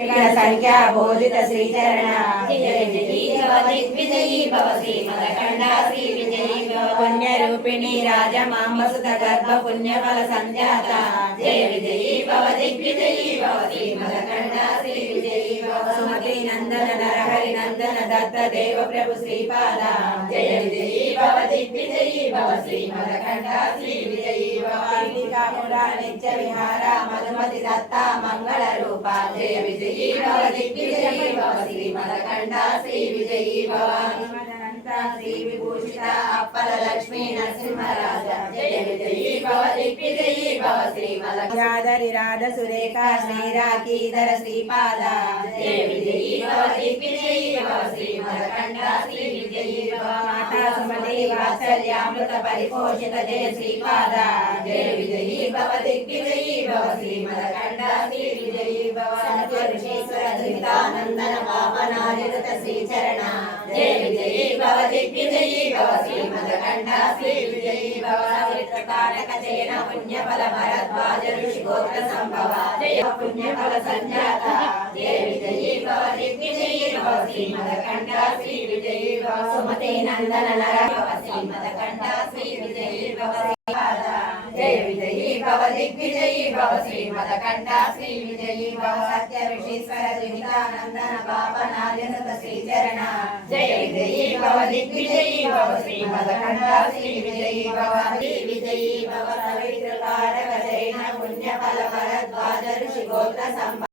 संख्या बोधित श्रीचरण जय विजयी भव दिग्विजयी भव श्री मदकंडा श्री विजयी भव पुण्य रूपिणी राजमांबसुत गर्भ पुण्य फल संजाता जय विजयी भव दिग्विजयी भव श्री मदकंडा श्री विजयी भव सुमति नंदन नरहरि नंदन दत्त देव प्रभु श्रीपादा जय विजयी भव दिग्विजयी भव श्री मदकंडा श्री विजयी भव मुरा नित्य विहारा मधुमति दत्ता मंगल रूपा जय विजयी भव दिग्विजयी भव श्री मदकंडा श्री विजयी भव श्री विभूषिता अप्पल लक्ष्मी नरसिंहराज जय विजयी भव दिग्विजयी भव श्री मदकंडाधरि राध सुरेखा श्री राखीधर श्रीपादा जय विजयी भव दिग्विजयी भव श्री मदकंडा श्री विजयी भव माता सुमति वात्सल्यामृत परिपोषित जय श्रीपादा जय विजयी भव दिग्विजयी भव श्री मदकंडा श्री विजयी भव ऋषीश्वर धृतानंदन पावनादित श्रीचरण जय विजयी भव दिग्विजयी भव श्री मदकंडा श्री विजयी भव कारक जयन पुण्य फल भरद्वाज ऋषि गोत्र संभव जय पुण्य फल संजाता जय विजयी भव दिग्विजयी भव श्री मदकंडा श्री विजयी भव सुमति नंदन नर भव श्री मदकंडा श्री विजयी भव जय विजयी भव दिग्विजयी भव श्री मदकंडा श्री विजयी भव सत्य ऋषीश्वर द्वितानंदन पावनादित श्रीचरण जय विजयी भव दिग्विजयी भव श्री मदकंडा श्री विजयी भव श्री विजयी भव सवित्र कारक जैन पुण्य फल भरद्वाज ऋषि गोत्र संभव